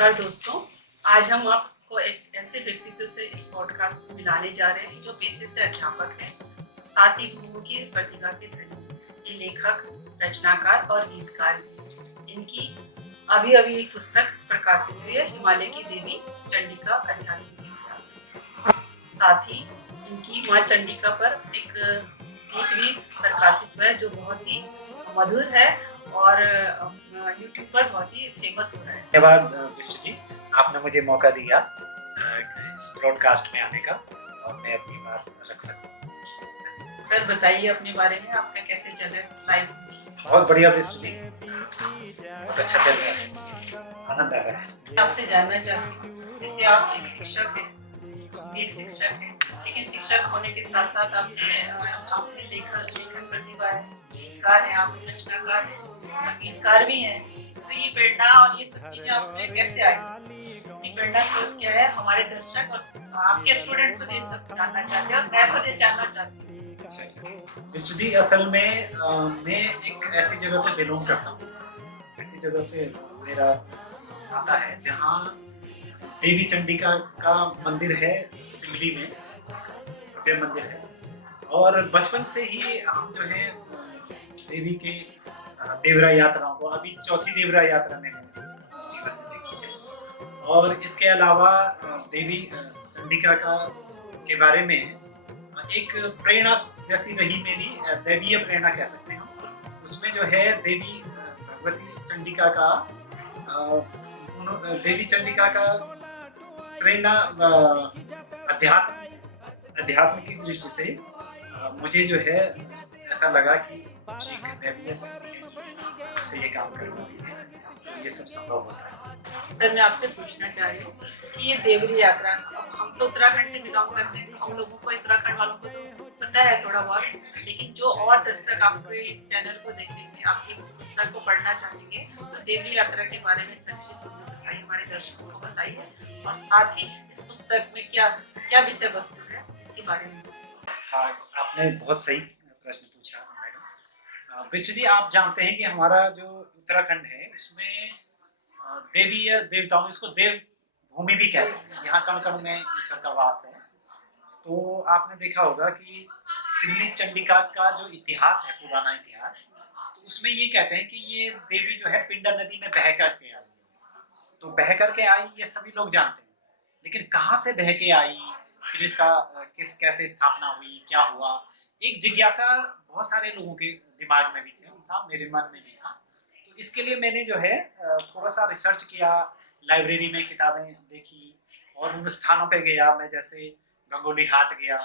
नमस्कार दोस्तों। आज हम आपको एक ऐसे व्यक्तित्व से इस पॉडकास्ट में मिलाने जा रहे हैं जो पेशे से अध्यापक हैं, साथ ही गुरुओं की प्रतिभा के धनी। ये लेखक, रचनाकार और गीतकार हैं। इनकी अभी अभी एक पुस्तक प्रकाशित हुई है, हिमालय की देवी चंडिका आध्यात्मिक विद्या। साथ ही इनकी माँ चंडिका पर एक गीत भी प्रकाशित हुआ है जो बहुत ही मधुर है और यूट्यूब पर बहुत ही फेमस हो रहा है। धन्यवाद मिस्टर जी, आपने मुझे मौका दिया इस ब्रॉडकास्ट में आने का और मैं अपनी बात रख सकूं। सर बताइए अपने बारे में, आपका कैसे चल रहा है लाइफ? बहुत बढ़िया मिस्टर जी, बहुत अच्छा चल रहा है, आनंद आ रहा है। आपसे जानना चाहती हूँ, जैसे आप एक शिक्षक हैं, भी एक शिक्षक हैं, लेकिन शिक्षक होने के साथ साथ आपने लेखन प्रतिभा है, गीतकार हैं, आप रचनाकार हैं, संगीतकार भी हैं। तो ये प्रेरणा और ये सब चीजें आप में कैसे आई? इसकी प्रेरणा स्रोत क्या है? हमारे दर्शक और आपके स्टूडेंट को ये सब जानना चाहते हैं और मैं खुद जानना चाहती हूँ। अच्छा मिस्टर जी, असल में मैं एक ऐसी जगह से बिलोंग करता हूँ, ऐसी जगह से मेरा आता है जहाँ देवी चंडिका का मंदिर है, सिमली में भव्य मंदिर है। और बचपन से ही हम जो है देवी के देवरा यात्राओं को, अभी चौथी देवरा यात्रा में मैंने जीवन में देखी है। और इसके अलावा देवी चंडिका का के बारे में एक प्रेरणा जैसी रही मेरी, दैवीय प्रेरणा कह सकते हैं। उसमें जो है देवी भगवती चंडिका का देवी चंडिका का प्रेरणा अध्यात्म की दृष्टि से मुझे जो है ऐसा लगा कि मुझे एक दैवीय शक्ति है जिससे ये काम कर रही है, तो ये सब संभव होता है। सर मैं आपसे पूछना चाह रही हूँ कि ये देवरी यात्रा, हम तो उत्तराखंड से बिलोंग करते हैं, हम लोगों को उत्तराखंड वालों को तो पता है थोड़ा बहुत, लेकिन जो और दर्शक आपके इस चैनल को देखेंगे, आपकी पुस्तक को पढ़ना चाहेंगे, तो देवरी यात्रा के बारे में संक्षिप्त रूप में बताइए, हमारे दर्शकों को बताइए। और साथ ही इस पुस्तक में क्या क्या विषय वस्तु है इसके बारे में। हाँ, आपने बहुत सही प्रश्न पूछा मैडम। विष्णु जी, आप जानते हैं कि हमारा जो उत्तराखंड है उसमें देवी या देवताओं, इसको देव भूमि भी कहते हैं। यहाँ कण कण में ईश्वर का वास है। तो आपने देखा होगा कि सिमली चंडिका का जो इतिहास है, पुराना इतिहास, तो उसमें ये कहते हैं कि ये देवी जो है पिंडा नदी में बह करके आई। तो बह करके आई ये सभी लोग जानते हैं, लेकिन कहाँ से बह के आई, फिर इसका कैसे स्थापना हुई, क्या हुआ, एक जिज्ञासा बहुत सारे लोगों के दिमाग में भी था, मेरे मन में भी था। तो इसके लिए मैंने जो है थोड़ा सा रिसर्च किया, लाइब्रेरी में किताबें देखी और उन स्थानों पे गया मैं, जैसे गंगोली हाट गया,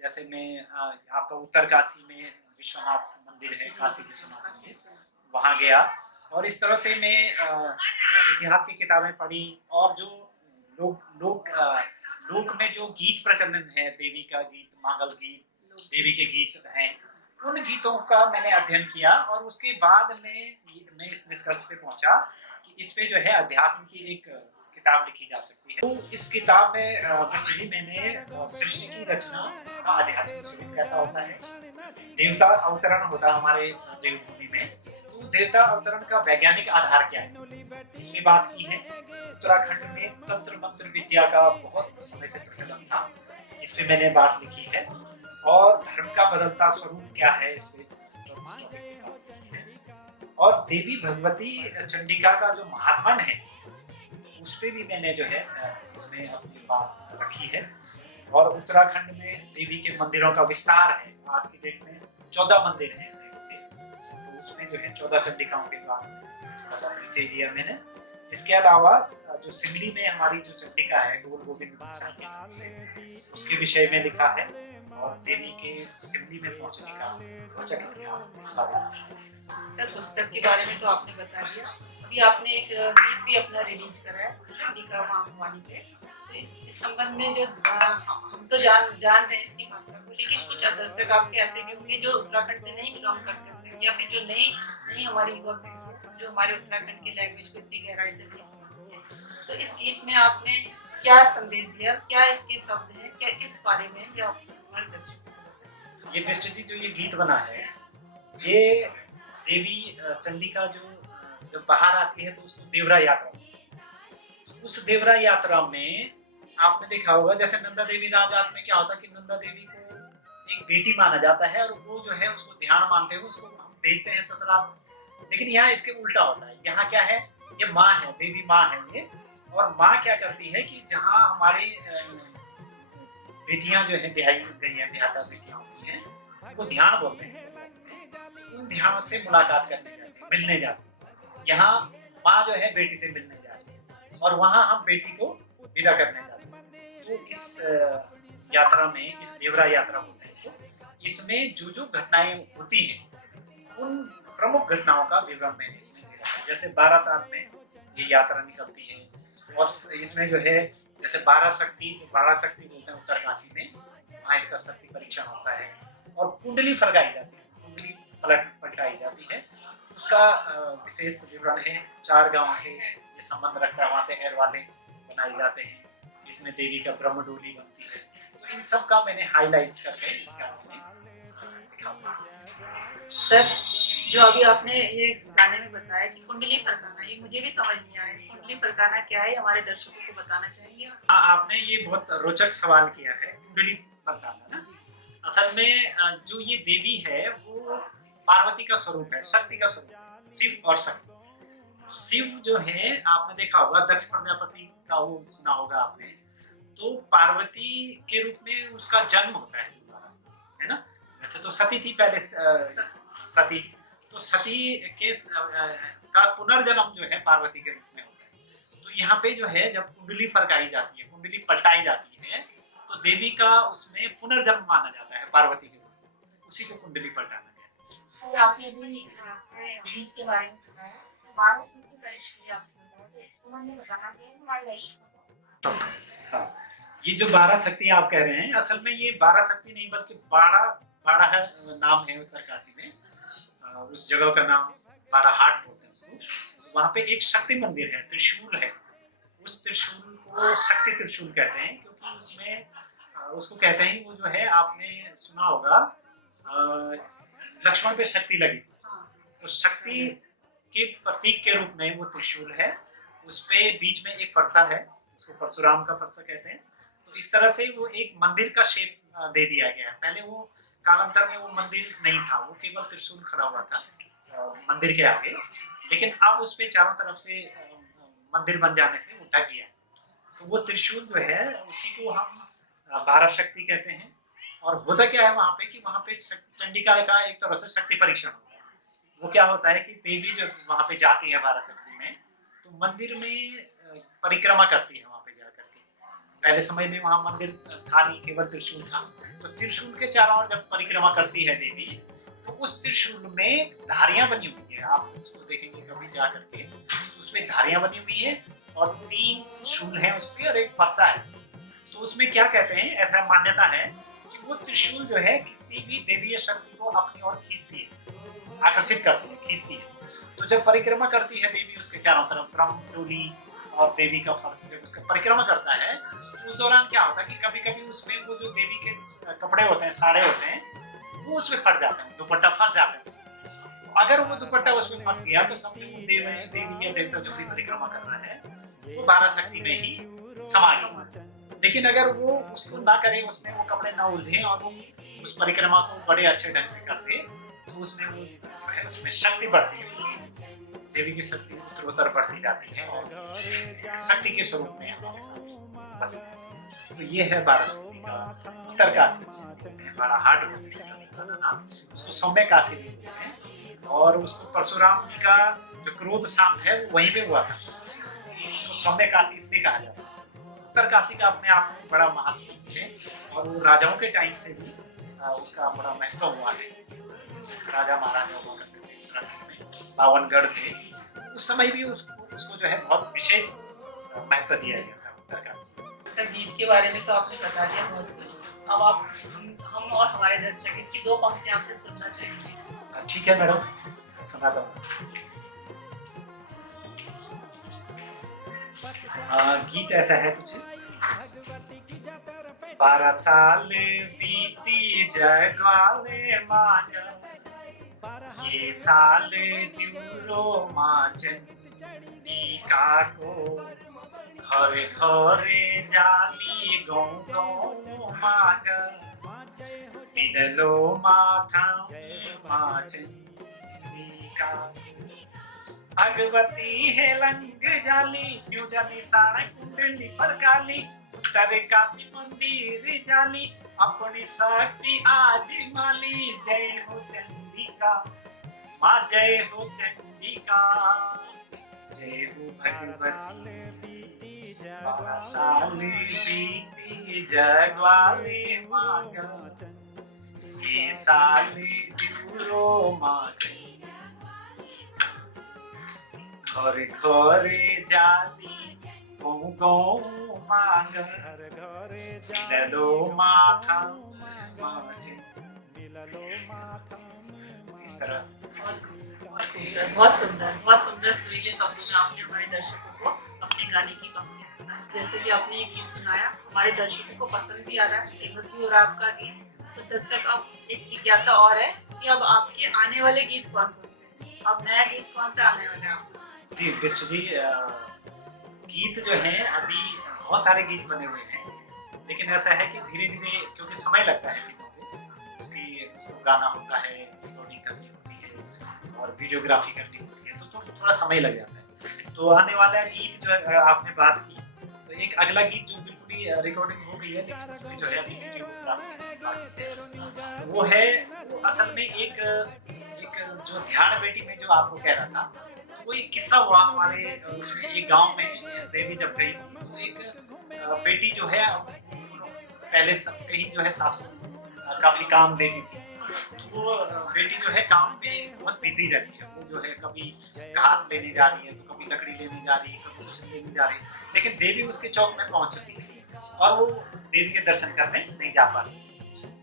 जैसे मैं आपका उत्तरकाशी में विश्वनाथ मंदिर है, काशी विश्वनाथ मंदिर, वहाँ गया। और इस तरह से मैं इतिहास की किताबें पढ़ी और जो लोक में जो गीत प्रचलन है, देवी का गीत, मंगल गीत, देवी के गीत हैं, उन गीतों का मैंने अध्ययन किया। और उसके बाद मैं इस निष्कर्ष पे पहुंचा कि इस पे जो है अध्यात्म की एक किताब लिखी जा सकती है। तो इस किताब में मिस्टर जी मैंने सृष्टि की रचना का आध्यात्मिक स्वरूप कैसा होता है, देवता अवतरण होता है हमारे देवभूमि में, तो देवता अवतरण का वैज्ञानिक आधार क्या है, इसमें बात की है। उत्तराखंड में तंत्र मंत्र विद्या का बहुत समय से प्रचलन था, इस पे मैंने बात लिखी है। और धर्म का बदलता स्वरूप क्या है, इस पे बात की है। और देवी भगवती चंडिका का जो महात्मन है उस पे भी मैंने जो है इसमें अपनी बात रखी है। और उत्तराखंड में देवी के मंदिरों का विस्तार है, आज की डेट में 14 मंदिर हैं देवी के, तो उसमें जो है 14 चंडिकाओं के बारे में थोड़ा सा परिचय दिया मैंने। इसके अलावा जो सिमली में हमारी जो चंडिका है, गोल गोविंद उसके विषय में लिखा है और देवी के सिमली में पहुंचने का रोचक इतिहास इस बारे में। सर पुस्तक के बारे में तो आपने बता दिया, अभी आपने एक गीत भी अपना रिलीज करा है चंडिका मां भवानी पे। तो इस संबंध में जो हम तो जान रहे हैं इसकी भाषा को, लेकिन कुछ दर्शक आपके ऐसे भी होंगे जो उत्तराखंड से नहीं बिलोंग करते होंगे, या फिर जो नहीं हमारी युवा पीढ़ी जो हमारे उत्तराखंड की लैंग्वेज को इतनी गहराई से नहीं समझते हैं। तो इस गीत में आपने क्या संदेश दिया, क्या इसके शब्द हैं, क्या किस बारे में, या हमारे दर्शक। ये मिस्टर जी जो ये गीत बना है, ये देवी चंडिका जो जब बाहर आती है तो उसको देवरा यात्रा, तो उस देवरा यात्रा में आपने देखा होगा, जैसे नंदा देवी राजात में क्या होता है कि नंदा देवी को एक बेटी माना जाता है और वो जो है उसको ध्यान मानते हुए उसको हम भेजते हैं ससुराल। लेकिन यहाँ इसके उल्टा होता है। यहाँ क्या है, ये माँ है, देवी माँ है ये। और माँ क्या करती है कि जहाँ हमारी बेटियां जो है ब्याही गई हैं, ब्याहता बेटियां होती हैं, वो ध्यान बोलते हैं, उन ध्यानों से मुलाकात करने जाती है, मिलने जाती है। यहाँ माँ जो है बेटी से मिलने जाती है और वहाँ हम बेटी को विदा करने जाते हैं। तो इस यात्रा में, इस देवरा यात्रा बोलते हैं इसको, इसमें जो जो घटनाएं होती हैं उन प्रमुख घटनाओं का विवरण मैंने इसमें दे रखा है। जैसे 12 साल में ये यात्रा निकलती है और इसमें जो है जैसे 12 शक्ति बोलते हैं उत्तरकाशी में, वहाँ इसका शक्ति परीक्षण होता है और कुंडली फरकाई जाती है, कुंडली पलटाई जाती है। उसका विशेष विवरण है। 4 गांवों से ये संबंध रखता है, वहाँ से एर वाले बनाए जाते हैं। इसमें देवी का ब्रह्मडोली बनती है। तो इन सब का मैंने हाईलाइट करके इसका दिखा। सर, जो अभी आपने ये गाने में बताया कि कुंडली फरकाना, ये मुझे भी समझ नहीं आया। कुंडली फरकाना क्या है, हमारे दर्शकों को बताना चाहेंगे? हाँ, आपने ये बहुत रोचक सवाल किया है। कुंडली फरकाना ना, असल में जो ये देवी है वो पार्वती का स्वरूप है, शक्ति का स्वरूप है, शिव और शक्ति। शिव जो है आपने देखा होगा, दक्ष प्रजापति का वो सुना होगा आपने। तो पार्वती के रूप में उसका जन्म होता है ना। वैसे तो सती थी पहले, सती, तो सती के का पुनर्जन्म जो है पार्वती के रूप में होता है। तो यहाँ पे जो है जब कुंडली फरकाई जाती है, कुंडली पलटाई जाती है, तो देवी का उसमें पुनर्जन्म माना जाता है पार्वती के रूप में, उसी को कुंडली पलटाना कहते हैं। आपने अभी गीत के बारे में बताया, 12 की परीक्षा उन्होंने बताना कि हमारे दर्शकों को। हाँ, ये जो 12 शक्तियाँ आप कह रहे हैं, असल में ये 12 शक्ति नहीं बल्कि बाड़ा है नाम है उत्तरकाशी में। उस जगह का नाम बाड़ा हाट बोलते हैं उसको। वहाँ पे एक शक्ति मंदिर है, त्रिशूल है। उस त्रिशूल को शक्ति त्रिशूल कहते हैं, क्योंकि उसमें उसको कहते हैं, वो जो है आपने सुना होगा लक्ष्मण पे शक्ति लगी, तो शक्ति के प्रतीक के रूप में वो त्रिशूल है। उस पे बीच में एक फरसा है, उसको परशुराम का फरसा कहते हैं। तो इस तरह से वो एक मंदिर का शेप दे दिया गया है। पहले वो कालांतर में वो मंदिर नहीं था, वो केवल त्रिशूल खड़ा हुआ था मंदिर के आगे, लेकिन अब उस पे चारों तरफ से मंदिर बन जाने से वो ढक गया। तो वो त्रिशूल जो है उसी को हम 12 शक्ति कहते हैं। और होता क्या है वहाँ पे कि वहाँ पे चंडिका का एक तरह से शक्ति परीक्षण होता है। वो क्या होता है कि देवी जब वहाँ पे जाती है 12 शक्ति में, तो मंदिर में परिक्रमा करती है। वहाँ पे जा करके पहले समय में वहाँ मंदिर था नहीं, केवल त्रिशूल था। तो त्रिशूल के चारों ओर जब परिक्रमा करती है देवी, तो उस त्रिशूल में धारियां बनी हुई है। आप उसको देखेंगे कभी जा करके, उसमें धारियां बनी हुई है और 3 शूल हैं उस पर और एक फरसा है। तो उसमें क्या कहते हैं, ऐसा मान्यता है कि वो त्रिशूल जो है किसी भी देवी या शक्ति को अपनी ओर खींचती है, आकर्षित करती है, खींचती है। तो जब परिक्रमा करती है देवी उसके चारों तरफ, ब्रह्मडोली और देवी का फर्श जब उसका परिक्रमा करता है, तो उस दौरान क्या होता है कि कभी कभी उसमें वो जो देवी के कपड़े होते हैं, साड़े होते हैं, वो उसमें फट जाते हैं, दुपट्टा फंस जाता है उसमें। तो अगर वो दुपट्टा उसमें फंस गया तो समझो वो देवी या देवता जो भी परिक्रमा कर रहा है वो 12 शक्ति में ही समा गया। लेकिन अगर वो उसको ना करे, उसमें वो कपड़े ना उलझे और वो उस परिक्रमा को बड़े अच्छे ढंग से कर दे, तो उसमें वो जो है उसमें शक्ति बढ़ती है, देवी की शक्ति उत्तरोत्तर बढ़ती जाती है और शक्ति के स्वरूप में हमारे साथ उपस्थित है। तो ये है 12 शक्ति का उत्तरकाशी, जिसमें बाड़ा हाट बोलते हैं इसका नाम, उसको सौम्य काशी भी बोलते हैं। और उसको परशुराम जी का जो क्रोध शांत है वो वहीं पे हुआ था, उसको सौम्य काशी इसलिए कहा जाता है। उत्तरकाशी का अपने आप में बड़ा महत्व है और वो राजाओं के टाइम से भी उसका बड़ा महत्व हुआ है। राजा महाराजा हुआ करते थे उत्तराखंड में, 52 गढ़ थे, उस समय भी उसको जो है बहुत विशेष महत्व दिया गया था उत्तरकाशी। संगीत के बारे में तो आपने बता दिया बहुत कुछ। अब आप हम और हमारे दर्शक इसकी 2 पंक्तियां आपसे सुनना चाहेंगे। ठीक है मैडम, सुना दो। गीत ऐसा है कुछ, 12 साल बीती जगवाले मांगल, ये साल दिवरो माँ चंडिका को घरे घरे जाली गौ गौ माग पिनलो माथा माँ चंडिका भगवती है लंग जाली न्यू जाली सारा कुंडली फरकाली उत्तर काशी मंदिर जाली अपनी शक्ति आज माली जय हो चंडिका माँ जय हो चंडिका जय हो भगवती 12 साल बीती जगवाले मांगा ये साल दूरो माँ घरे घरे जाली गौ गौ मांग मिललो माथा माचे इस तरह बहुत सुंदर सुरीले शब्दों में आपने हमारे दर्शकों को अपने गाने की पंक्तियां सुनाई। जैसे कि आपने ये गीत सुनाया हमारे दर्शकों को पसंद भी आ रहा है, फेमस भी हो रहा है आपका गीत। तो दर्शक अब एक जिज्ञासा और है कि अब आपके आने वाले गीत कौन कौन से, अब नया गीत कौन सा आने वाला है आपका? जी बिष्ट जी, गीत जो है अभी बहुत सारे गीत बने हुए हैं, लेकिन ऐसा है कि धीरे धीरे क्योंकि समय लगता है गीतों को, उसको गाना होता है, रिकॉर्डिंग करनी होती है और वीडियोग्राफी करनी होती है, तो थोड़ा समय लग जाता है। तो आने वाला गीत जो है आपने बात की, तो एक अगला गीत जो बिल्कुल ही रिकॉर्डिंग हो गई है लेकिन उसमें जो है अभी वीडियोग्राफी वो है, वो असल में एक जो ध्यान बेटी में जो आपको कह रहा था, वो एक किस्सा हुआ हमारे उसमें एक गांव में देवी जब गई तो एक बेटी जो है पहले से ही जो है सासू काफी काम देती थी, तो वो बेटी जो है काम में बहुत बिजी रहती है। वो जो है कभी घास लेने जा रही है, तो कभी लकड़ी लेने जा रही है, कभी कुछ लेने जा रही है, लेकिन देवी उसके चौक में पहुंच चुकी है और वो देवी के दर्शन करने नहीं जा पा रही।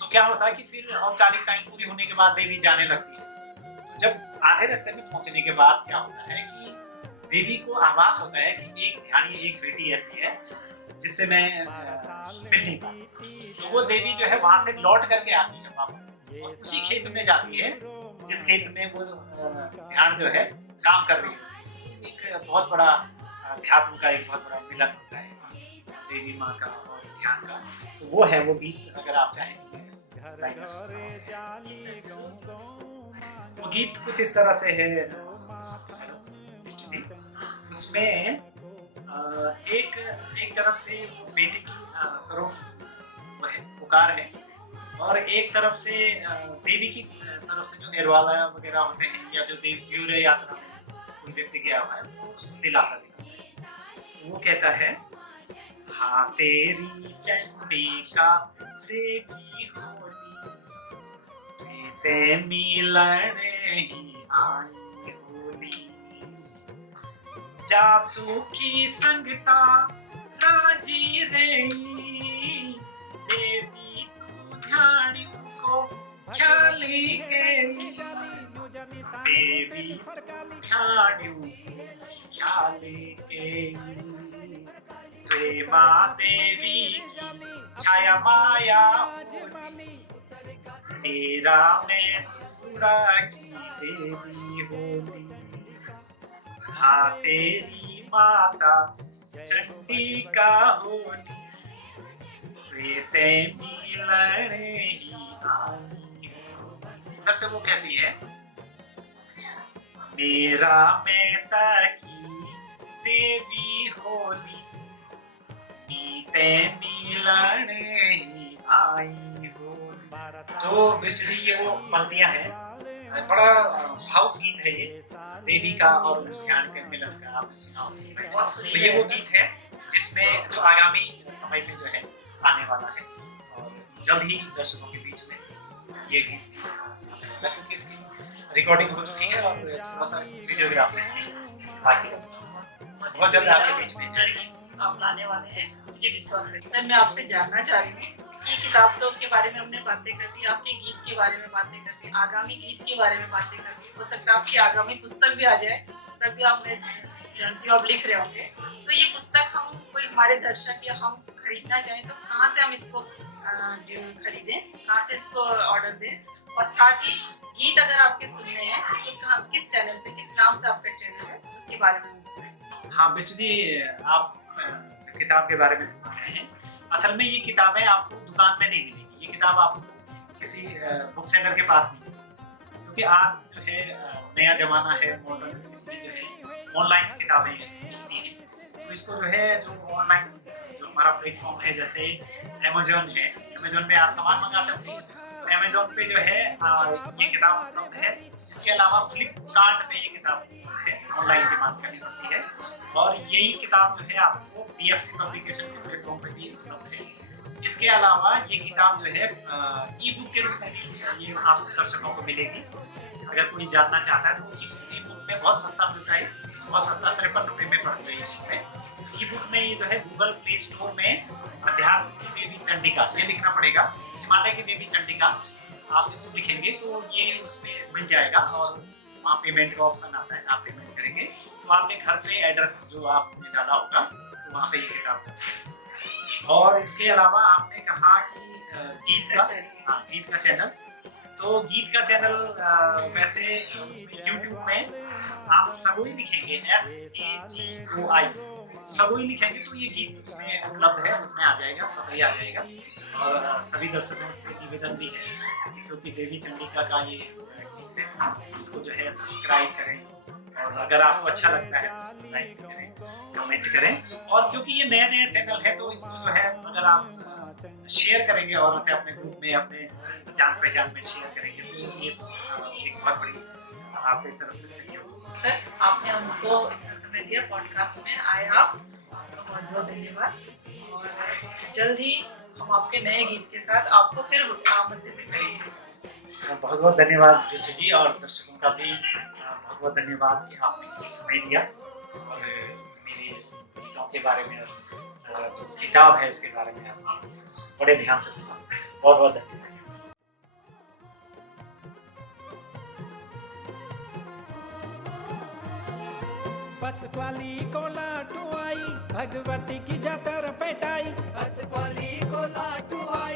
तो क्या होता है कि फिर औपचारिक टाइम पूरी होने के बाद देवी जाने लगती है। जब आधे रास्ते में पहुंचने के बाद क्या होता है कि देवी को आभास होता है कि एक ध्यानी एक बेटी ऐसी है जिससे मैं मिल नहीं पाती। तो वो देवी जो है वहां से लौट करके आती है वापस और उसी खेत में जाती है जिस खेत में वो ध्यान जो है काम कर रही है। एक बहुत बड़ा अध्यात्म का एक बहुत बड़ा मिलन होता है देवी माँ का और ध्यान का। तो वो है वो गीत, अगर आप चाहें वो गीत कुछ इस तरह से है जी। उसमें एक तरफ से वो बेटी की करो वो है पुकार है, और एक तरफ से देवी की तरफ से जो एरवाला वगैरह होते हैं या जो देव यात्रा में कोई व्यक्ति गया हुआ है वो उसको दिलासा देता है। वो कहता है, हाँ तेरी चंडिका देवी होली ते मिलन ही आई होली जासू की संगता राजी रही देवी तू ध्यान को ख्याली गई देवी ध्यान ख्याली गई प्रेमा देवी छाया माया तेरा मैं पूरा की देवी होली हाँ तेरी माता चंडिका होली ते मिलन ही आई। उधर से वो कहती है, मेरा मेता की देवी होली नीते मिलन ही आई होली। तो विष्णु जी ये वो पंक्तियां हैं, बड़ा भावुक गीत है ये देवी का और ध्यान के मिलन का, आपने सुना होगा। तो ये वो गीत है जिसमें जो आगामी समय में जो है आने वाला है और जल्द ही दर्शकों के बीच में ये गीत भी क्योंकि इसकी रिकॉर्डिंग हो चुकी है और थोड़ा सा वीडियोग्राफी बाकी बहुत जल्द आपके बीच में आप लाने वाले हैं, मुझे विश्वास है। सर मैं आपसे जानना चाह रही हूँ कि किताब तो के बारे में हमने बातें कर दी, आपके गीत के बारे में बातें कर दी, आगामी गीत के बारे में बातें कर दी, हो सकता है आपकी आगामी पुस्तक भी आ जाए, पुस्तक भी आपने जानती हो आप लिख रहे होंगे। तो ये पुस्तक हम कोई हमारे दर्शक या हम खरीदना चाहें तो कहाँ से हम इसको खरीदें, कहाँ से इसको ऑर्डर दें, और साथ ही गीत अगर आपके सुनने हैं तो किस चैनल पे, किस नाम से आपका चैनल है, उसके बारे में। हाँ विष्णु जी, आप जो किताब के बारे में पूछ रहे हैं, असल में ये किताबें आपको दुकान में नहीं मिलेगी। ये किताब आपको किसी बुक सेलर के पास नहीं मिलेगी, क्योंकि आज जो है नया ज़माना है मॉडर्न, इसमें जो है ऑनलाइन किताबें मिलती हैं। तो इसको जो है जो ऑनलाइन जो हमारा प्लेटफॉर्म है, जैसे अमेजोन है, अमेजोन में आप सामान मंगाते होंगे, तो अमेजोन पे जो है ये किताब उपलब्ध है। इसके अलावा फ्लिपकार्ट पे ये किताब है, ऑनलाइन डिमांड करनी पड़ती है। और यही किताब जो है आपको PFC पब्लिकेशन के प्लेटफॉर्म पे भी उपलब्ध है। इसके अलावा ये किताब जो है ई बुक के रूप में भी ये आप दर्शकों को मिलेगी। अगर कोई जानना चाहता है तो ई बुक में बहुत सस्ता मिलता है, बहुत सस्ता, 53 रुपये में पड़ रही है इसमें। ई बुक में ये जो है गूगल प्ले स्टोर में अध्यात्म की देवी चंडिका, ये लिखना पड़ेगा, हिमालय की देवी चंडिका, आप इसको लिखेंगे तो ये उसमें मिल जाएगा। और वहाँ पेमेंट का ऑप्शन आता है, आप पेमेंट करेंगे तो आपके घर पे एड्रेस जो आपने डाला होगा तो वहाँ पे ये किताब। और इसके अलावा आपने कहा कि गीत का, हाँ गीत का चैनल, तो गीत का चैनल वैसे उसमें यूट्यूब में आप सगोई लिखेंगे, SAGOI, सगोई लिखेंगे तो ये गीत उसमें उपलब्ध है, उसमें आ जाएगा, स्वतः ही आ जाएगा। और सभी दर्शकों से निवेदन भी है कि क्योंकि देवी चंडिका का ये गीत है, इसको जो है सब्सक्राइब करें, और अगर आपको अच्छा लगता है तो इसको लाइक करें, कमेंट करें। और क्योंकि ये नया नया चैनल है तो इसको जो है अगर आप शेयर करेंगे और उसे अपने ग्रुप में, अपने जान पहचान में शेयर करेंगे तो ये एक बहुत बड़ी आपकी तरफ से सहयोग। सर, आपने हमको इतना समय दिया पॉडकास्ट में आए, आप आपका बहुत बहुत धन्यवाद। और जल्द ही हम आपके नए गीत के साथ आपको फिर आमंत्रित करेंगे। बहुत बहुत धन्यवाद दृष्टि जी, और दर्शकों का भी बहुत बहुत धन्यवाद कि आपने मुझे समय दिया और मेरे गीतों के बारे में और जो किताब है इसके बारे में आपने बड़े ध्यान से सुना। बहुत बहुत धन्यवाद। बस वाली को लाटू आई, भगवती की जातर पेटाई, बस वाली को लाटू आई,